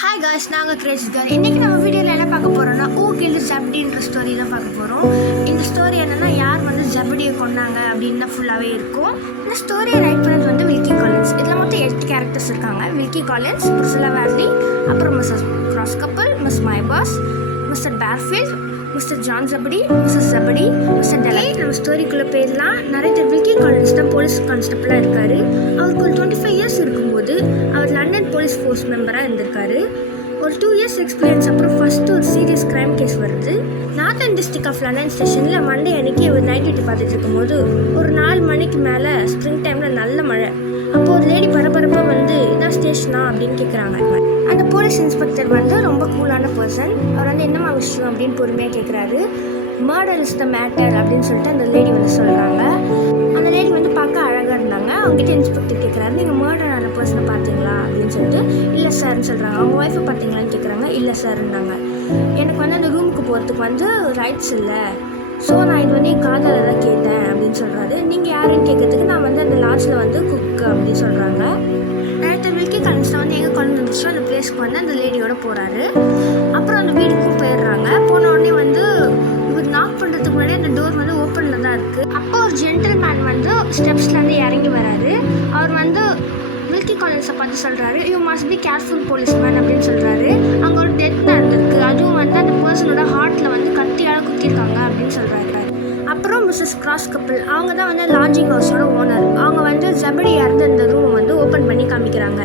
Hi guys, நாங்கள் Crazy girl. இன்றைக்கி நம்ம வீடியோவில் என்ன பார்க்க போகிறோம்னா கில்டு ஜபடின்ற ஸ்டோரி தான் பார்க்க போகிறோம். இந்த ஸ்டோரி என்னென்னா யார் வந்து ஜபடியை கொண்டாங்க அப்படின்னு தான் ஃபுல்லாகவே இருக்கும். இந்த ஸ்டோரியை ரைட் பண்ணது வந்து வில்கி காலின்ஸ். இதில் மொத்தம் 8 கேரக்டர்ஸ் இருக்காங்க. வில்கி காலின்ஸ், பிரிசிலா வேர்லி, அப்புறம் Mrs Cross Gable, Miss Mybus, Mr Barefield, Mr John Jabadi, Mrs Jabadi, Mr Delight. நம்ம ஸ்டோரிக்குள்ளே போயிடலாம். நிறைய வில்கி காலின்ஸ் தான் போலீஸ் கான்ஸ்டபிளாக இருக்கார். அவருக்கு ஒரு 25 இயர்ஸ் இருக்கும்போது அவர் லண்டன் போலீஸ் ஃபோர்ஸ் மெம்பராக இருந்திருக்காரு. ஒரு 2 இயர்ஸ் எக்ஸ்பீரியன்ஸ் அப்புறம் ஃபஸ்ட்டு ஒரு சீரியஸ் க்ரைம் கேஸ் வருது. நார்த்தன் டிஸ்ட்ரிக்ட் ஆஃப் லண்டன் ஸ்டேஷனில் மண்டே அன்றைக்கி ஒரு நைட் டியூட்டி பார்த்துட்டு இருக்கும்போது ஒரு 4 மணிக்கு மேலே ஸ்ப்ரிங் டைமில் நல்ல மழை. அப்போது ஒரு லேடி பரபரப்பாக வந்து இதான் ஸ்டேஷனா அப்படின்னு கேட்குறாங்க. அந்த போலீஸ் இன்ஸ்பெக்டர் வந்து ரொம்ப கூலான பர்சன். அவர் வந்து என்னம்மா விஷயம் அப்படின்னு பொறுமையாக கேட்குறாரு. மர்டர் இஸ் த மேட்டர் அப்படின்னு சொல்லிட்டு அந்த லேடி வந்து சொல்கிறாங்க. அந்த லேடி வந்து பார்க்க அழகாக இருந்தாங்க. அவங்ககிட்ட இன்ஸ்பெக்டர் கேட்குறாரு, நீங்கள் மர்டர் ஆன பர்சனை பார்த்தீங்களா அப்படின்னு சொல்லிட்டு. இல்லை சார்ன்னு சொல்கிறாங்க. அவங்க ஒய்ஃபை பார்த்தீங்களான்னு கேட்குறாங்க. இல்லை சார்ன்னாங்க. எனக்கு வந்து அந்த ரூமுக்கு போகிறதுக்கு வந்து ரைட்ஸ் இல்லை, ஸோ நான் இது வந்து என் காதலில் தான் கேட்டேன் அப்படின்னு சொல்கிறாரு. நீங்கள் யாருன்னு கேட்கறதுக்கு நான் வந்து அந்த லாட்ஜில் வந்து குக்கு அப்படின்னு சொல்கிறாங்க. டேரக்டர் வில்கி காலின்ஸ் வந்து எங்கே கொண்டு வந்துச்சு அந்த பிளேஸ்க்கு வந்து அந்த லேடியோட போகிறாரு. அப்புறம் அந்த வீட்டுக்கும் போயிடுறாங்க. போன உடனே வந்து இவர் நாக் பண்ணுறதுக்கு முன்னாடி அந்த டோர் வந்து ஓப்பனில் தான் இருக்குது. அப்போ ஒரு ஜென்டில்மேன் வந்து ஸ்டெப்ஸ்லேருந்து இறங்கி வராரு. அவர் வந்து வில்கி காலின்ஸை பார்த்து சொல்கிறாரு, you must be careful policeman அப்படின்னு சொல்கிறாரு. அங்கே ஒரு டெத் நடந்திருக்கு, அதுவும் வந்து அந்த பர்சனோட ஹார்ட்டில் வந்து கத்தியால் குத்திருக்காங்க அப்படின்னு சொல்கிறாரு. அப்புறம் மிஸ்ஸஸ் கிராஸ் கப்பல், அவங்க தான் வந்து லாட்ஜிங் ஹவுஸோட ஓனர். அவங்க வந்து ஜபடி இறந்து அந்த ரூமை வந்து ஓப்பன் பண்ணி காமிக்கிறாங்க.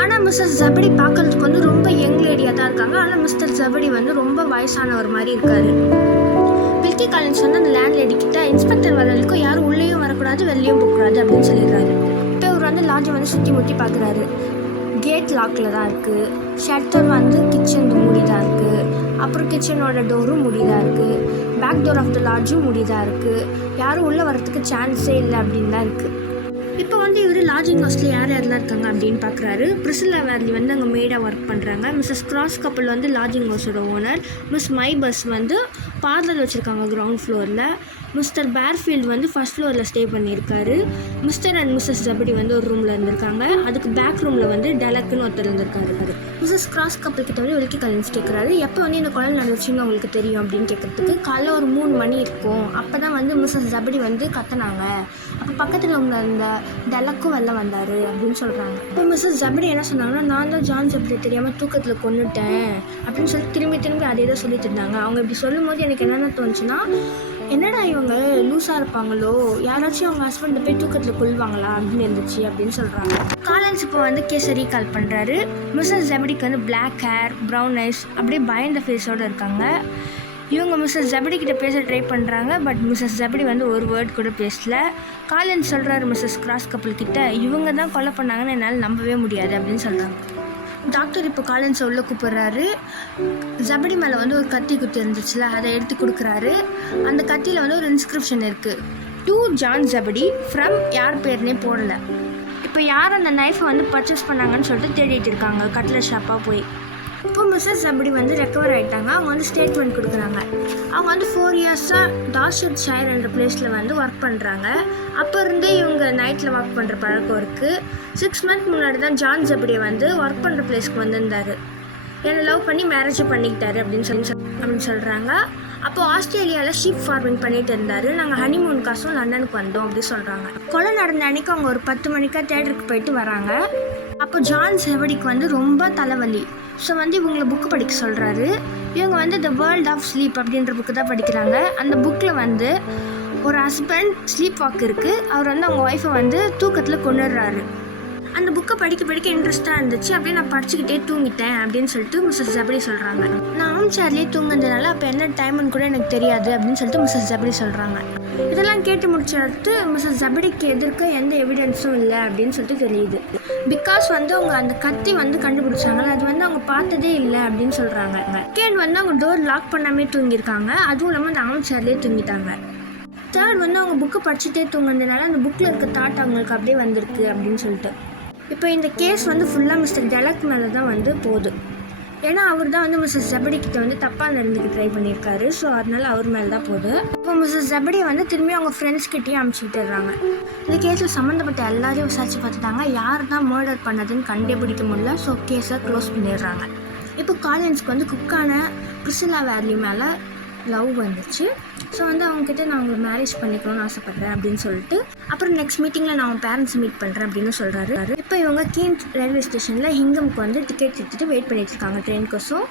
ஆனால் மிஸ்ஸஸ் ஜபடி பார்க்கறதுக்கு வந்து ரொம்ப யங் லேடியாக தான் இருக்காங்க. ஆனால் மிஸ்டர் ஜபடி வந்து ரொம்ப வயசானவர் மாதிரி இருக்காரு. வில்கி காலின்ஸ் வந்து அந்த லேண்ட் லேடி கிட்ட இன்ஸ்பெக்டர் வர வரைக்கும் யாரும் உள்ளேயும் வரக்கூடாது வெளியும் போகக்கூடாது அப்படின்னு சொல்லிடுறாரு. இப்போ இவர் வந்து லாட்ஜை வந்து சுற்றி முற்றி பார்க்குறாரு. கேட் லாக்கில் தான் இருக்குது. ஷட்டர் வந்து கிச்சன் மூடி தான் இருக்குது. அப்புறம் கிச்சனோட டோரும் மூடிதான் இருக்குது. பேக் டோர் ஆஃப் த லாட்ஜும் மூடிதான் இருக்குது. யாரும் உள்ளே வரத்துக்கு சான்ஸே இல்லை அப்படின்னு தான் இருக்குது. இப்போ வந்து இவர் லாட்ஜிங் ஹவுஸில் யார் யாரெல்லாம் இருக்காங்க அப்படின்னு பார்க்குறாரு. பிரிசிலா வேர்லி வந்து அங்கே மெய்டாக ஒர்க் பண்ணுறாங்க. மிஸ்ஸஸ் கிராஸ் கப்பல் வந்து லாட்ஜிங் ஹவுஸோட ஓனர். மிஸ் மைபஸ் வந்து பார்லர் வச்சுருக்காங்க கிரவுண்ட் ஃப்ளோரில். மிஸ்டர் பேர்ஃபீல்டு வந்து ஃபஸ்ட் ஃப்ளோரில் ஸ்டே பண்ணியிருக்காரு. மிஸ்டர் அண்ட் மிஸ்ஸஸ் ஜபடி வந்து ஒரு ரூமில் இருந்திருக்காங்க. அதுக்கு பேக் ரூமில் வந்து டெலக்குன்னு ஒருத்தர் இருந்திருக்காரு. மிஸ்ஸஸ் கிராஸ் கப்பல் கிட்ட வந்து வில்கி காலின்ஸ் கேட்குறாரு, எப்போ வந்து இந்த கொலை நடந்துச்சுன்னு உங்களுக்கு தெரியும் அப்படின்னு கேட்குறதுக்கு. காலைல ஒரு 3 மணி இருக்கும். அப்போ தான் வந்து மிஸ்ஸஸ் ஜபடி வந்து கத்தினாங்க. அப்போ பக்கத்தில் உள்ள அந்த டெலக்கும் வெளில வந்தார் அப்படின்னு சொல்கிறாங்க. இப்போ மிஸ்ஸஸ் ஜபடி என்ன சொன்னாங்கன்னா, நான் தான் ஜான் ஜபடி தெரியாமல் தூக்கத்தில் கொன்னுட்டேன் அப்படின்னு சொல்லி திரும்பி அதே தான் சொல்லிட்டு இருந்தாங்க. அவங்க இப்படி சொல்லும் போது எனக்கு என்னென்ன தோணுச்சுன்னா, என்னடா இவங்க லூஸாக இருப்பாங்களோ, யாராச்சும் அவங்க ஹஸ்பண்டை போய் தூக்கத்தில் கொள்வாங்களா அப்படின்னு இருந்துச்சு அப்படின்னு சொல்கிறாங்க. காலின்ஸ் இப்போ வந்து கேஸை ரீகால் பண்ணுறாரு. மிஸ்ஸஸ் ஜபடிக்கு வந்து பிளாக் ஹேர், ப்ரௌன் ஐஸ், அப்படியே பயந்த ஃபேஸோடு இருக்காங்க. இவங்க மிஸ்ஸஸ் ஜபடி கிட்ட பேச ட்ரை பண்ணுறாங்க. பட் மிஸ்ஸஸ் ஜபடி வந்து ஒரு வேர்ட் கூட பேசல. காலின்ஸ் சொல்கிறாரு மிஸ்ஸஸ் கிராஸ் கப்பல் கிட்ட, இவங்க தான் கொலை பண்ணாங்கன்னு என்னால் நம்பவே முடியாது அப்படின்னு சொல்கிறாங்க. டாக்டர் இப்போ காலின்ஸை உள்ளே கூப்பிட்றாரு. ஜபடி மேலே வந்து ஒரு கத்தி குத்தி இருந்துச்சுல, அதை எடுத்து கொடுக்குறாரு. அந்த கத்தியில் வந்து ஒரு இன்ஸ்கிரிப்ஷன் இருக்குது, டு ஜான் ஜபடி ஃப்ரம் யார் பேர்னே போடலை. இப்போ யார் அந்த நைஃபை வந்து பர்ச்சேஸ் பண்ணாங்கன்னு சொல்லிட்டு தேடிட்டு இருக்காங்க கட்லர் ஷாப்பாக போய். இப்போ மிஸ்ஸஸ் ஜபடி வந்து ரெக்கவர் ஆகிட்டாங்க. அவங்க வந்து ஸ்டேட்மெண்ட் கொடுக்குறாங்க. அவங்க வந்து 4 இயர்ஸாக டார்ஷெட் ஷைர் என்ற பிளேஸில் வந்து ஒர்க் பண்ணுறாங்க. அப்போ இருந்தே இவங்க நைட்டில் ஒர்க் பண்ணுற பழக்கம் இருக்குது. 6 மந்த் முன்னாடி தான் ஜான் ஜபடியை வந்து ஒர்க் பண்ணுற பிளேஸ்க்கு வந்திருந்தார். என்னை லவ் பண்ணி மேரேஜ் பண்ணிக்கிட்டாரு அப்படின்னு சொல்கிறாங்க. அப்போது ஆஸ்திரேலியாவில் ஷீப் ஃபார்மிங் பண்ணிகிட்டு இருந்தார். நாங்கள் ஹனிமூனுக்காசும் லண்டனுக்கு வந்தோம் அப்படின்னு சொல்கிறாங்க. கொலை நடந்த அன்றைக்கி அவங்க ஒரு 10 மணிக்காக தேட்டருக்கு போயிட்டு வராங்க. அப்போ ஜான் ஜபடிக்கு வந்து ரொம்ப தலைவலி. ஸோ வந்து இவங்களை புக்கு படிக்க சொல்கிறாரு. இவங்க வந்து த வேர்ல்ட் ஆஃப் ஸ்லீப் அப்படின்ற புக்கு தான் படிக்கிறாங்க. அந்த புக்கில் வந்து ஒரு ஹஸ்பண்ட் ஸ்லீப் வாக் இருக்குது. அவர் வந்து அவங்க ஒய்ஃபை வந்து தூக்கத்தில் கொண்டுடுறாரு. அந்த புக்கை படிக்க இன்ட்ரெஸ்ட்டாக இருந்துச்சு. அப்படியே நான் படிச்சுக்கிட்டே தூங்கிட்டேன் அப்படின்னு சொல்லிட்டு மிஸ்ஸஸ் ஜபடி சொல்கிறாங்க. நான் ஆம் சேர்லேயே தூங்குனதுனால அப்போ என்ன டைம்னு கூட எனக்கு தெரியாது அப்படின்னு சொல்லிட்டு மிஸ்ஸஸ் ஜபடி சொல்கிறாங்க. இதெல்லாம் கேட்டு முடிச்சடுத்து மிஸ்ஸஸ் ஜபடிக்கு எதிர்க்க எந்த எவிடன்ஸும் இல்லை அப்படின்னு சொல்லிட்டு தெரியுது. பிகாஸ் வந்து அவங்க அந்த கத்தி வந்து கண்டுபிடிச்சாங்க, அது வந்து அவங்க பார்த்ததே இல்லை அப்படின்னு சொல்கிறாங்க. செகண்ட் வந்து அவங்க டோர் லாக் பண்ணாமே தூங்கியிருக்காங்க. அதுவும் இல்லாமல் அந்த ஆம் சேர்லேயே தூங்கிட்டாங்க. தேர்ட் வந்து அவங்க புக்கு படிச்சுட்டே தூங்குனதுனால அந்த புக்கில் இருக்க தாட் அவங்களுக்கு அப்படியே வந்திருக்கு அப்படின்னு சொல்லிட்டு. இப்போ இந்த கேஸ் வந்து ஃபுல்லாக மிஸ்டர் டெலக் மேலே தான் வந்து போகுது. ஏன்னா அவர் தான் வந்து மிஸ்ஸஸ் ஜபடி கிட்ட வந்து தப்பாக நடந்துக்க ட்ரை பண்ணியிருக்காரு. ஸோ அதனால அவர் மேலே தான் போகுது. இப்போ இப்போ மிஸ்ஸஸ் ஜெபடியை வந்து திரும்பி அவங்க ஃப்ரெண்ட்ஸ்கிட்டேயும் அனுப்பிச்சுட்டுறாங்க. இந்த கேஸில் சம்மந்தப்பட்ட எல்லாரையும் விசாரிச்சு பார்த்துட்டாங்க. யார் தான் மர்டர் பண்ணதுன்னு கண்டுபிடிக்க முடியல. ஸோ கேஸை க்ளோஸ் பண்ணிடுறாங்க. இப்போ காலின்ஸ்க்கு வந்து குக்கான பிரிசிலா வேர்லி மேலே லவ் வந்துச்சு. ஸோ வந்து அவங்கக்கிட்ட நான் அவங்களை மேரேஜ் பண்ணிக்கணும்னு ஆசைப்பட்றேன் அப்படின்னு சொல்லிட்டு அப்புறம் நெக்ஸ்ட் மீட்டிங்கில் நான் அவன் பேரண்ட்ஸ் மீட் பண்ணுறேன் அப்படின்னு சொல்கிறாரு. இப்போ இவங்க கீன்ஸ் ரயில்வே ஸ்டேஷனில் ஹிங்கம்க்கு வந்து டிக்கெட் எடுத்துகிட்டு வெயிட் பண்ணிட்டு இருக்காங்க ட்ரெயின்கோசம்.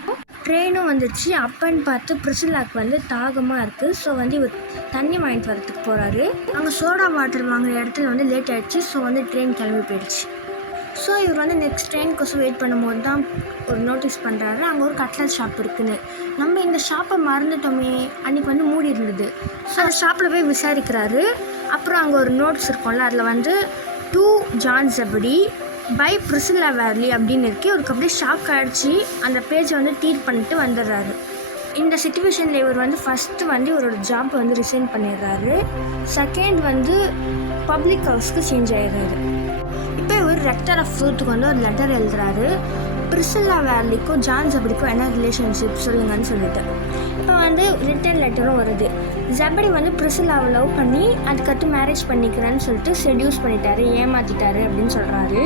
ட்ரெயினும் வந்துச்சு. அப்பன்னு பார்த்து பிரிசிலாக்கு வந்து தாகமாக இருக்குது. ஸோ வந்து இவர் தண்ணி வாங்கிட்டு வரதுக்கு போகிறாரு. அங்கே சோடா வாட்டர் வாங்குற இடத்துல வந்து லேட் ஆகிடுச்சு. ஸோ வந்து ட்ரெயின் கிளம்பி போயிடுச்சு. ஸோ இவர் வந்து நெக்ஸ்ட் ட்ரெயின்கோசம் வெயிட் பண்ணும்போது தான் ஒரு நோட்டீஸ் பண்ணுறாரு, அங்கே ஒரு கட்லட் ஷாப் இருக்குன்னு. நம்ம இந்த ஷாப்பை மறந்துட்டோமே, அன்றைக்கி வந்து மூடி இருந்தது. ஸோ அந்த ஷாப்பில் போய் விசாரிக்கிறாரு. அப்புறம் அங்கே ஒரு நோட்ஸ் இருக்கும்ல, அதில் வந்து டு ஜான் ஜெபடி பை பிரிசிலா வேர்லி அப்படின்னு இருக்கு. அவருக்கு அப்படியே ஷாக் ஆகிடுச்சு. அந்த பேஜை வந்து டீட் பண்ணிட்டு வந்துடுறாரு. இந்த சிச்சுவேஷனில் இவர் வந்து ஃபஸ்ட்டு வந்து இவரோட ஜாப் வந்து ரிசைன் பண்ணிடுறாரு. செகண்ட் வந்து பப்ளிக் ஹவுஸ்க்கு சேஞ்ச் ஆகிடுறாரு. இப்போ இவர் ரெக்டர் ஆஃப் ட்ரூத்துக்கு வந்து ஒரு லெட்டர் எழுதுறாரு. பிரிசிலா வேர்லிக்கும் ஜான் ஜெபடிக்கும் என்ன ரிலேஷன்ஷிப் சொல்லுங்கன்னு சொல்லிட்டு. இப்போ வந்து ரிட்டன் லெட்டரும் வருது. ஜெபடி வந்து பிரிசிலாவை லவ் பண்ணி அதுக்கடுத்து மேரேஜ் பண்ணிக்கிறேன்னு சொல்லிட்டு செடியூஸ் பண்ணிட்டாரு, ஏமாற்றிட்டாரு அப்படின்னு சொல்கிறாரு.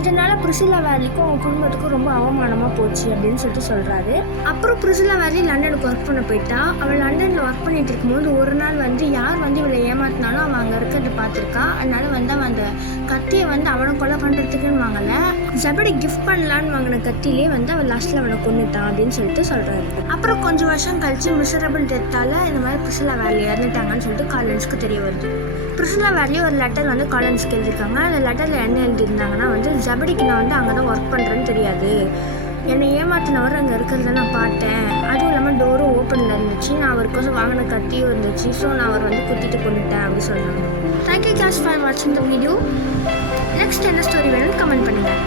இதனால் பிரிசிலா வேர்லிக்கும் அவங்க குடும்பத்துக்கும் ரொம்ப அவமானமாக போச்சு அப்படின்னு சொல்லிட்டு சொல்கிறாரு. அப்புறம் பிரிசிலா வேர்லி லண்டனுக்கு ஒர்க் பண்ண போயிட்டா. அவள் லண்டனில் ஒர்க் பண்ணிட்டு இருக்கும்போது ஒரு நாள் வந்து யார் வந்து இவளை ஏமாத்தினாலும் அவன் அங்கே இருக்கிறத பார்த்துருக்கா. அதனால வந்து அவன் அந்த கத்தியை வந்து அவனை கொலை பண்ணுறதுக்குன்னு வாங்கலை, ஜெபடி கிஃப்ட் பண்ணலான்னு வாங்கின கத்திலே வந்து அவள் லாஸ்ட்டில் அவனை கொண்டுட்டான் அப்படின்னு சொல்லிட்டு சொல்கிறாரு. அப்புறம் கொஞ்சம் வருஷம் கழிச்சு மிசரபிள் டெத்தால் இந்த மாதிரி பிரிசிலா வேர்லி இறந்துட்டாங்கன்னு சொல்லிட்டு காலின்ஸ்க்கு தெரிய வருது. பிரிசிலா வேர்லி ஒரு லெட்டர் வந்து காலின்ஸ்க்கு எழுதியிருக்காங்க. அந்த லெட்டரில் என்ன எழுதியிருந்தாங்கன்னா வந்து ஜெபடிக்கு நான் வந்து அங்கே தான் ஒர்க் பண்ணுறேன்னு தெரியாது, என்னை ஏமாற்றினவர் அங்கே இருக்கிறத நான் பார்த்தேன், அதுவும் இல்லாமல் டோரும் ஓப்பனில் இருந்துச்சு, நான் அவருக்கோசம் வாங்கின கத்தியும் இருந்துச்சு, ஸோ நான் அவர் வந்து குத்திட்டு கொண்டுட்டேன் அப்படின்னு சொன்னாங்க. தேங்க்யூ கிளாஸ் ஃபார் வாட்சிங் த வீடியோ. நெக்ஸ்ட் என்ன ஸ்டோரி வேணும்னு கமெண்ட் பண்ணுங்கள்.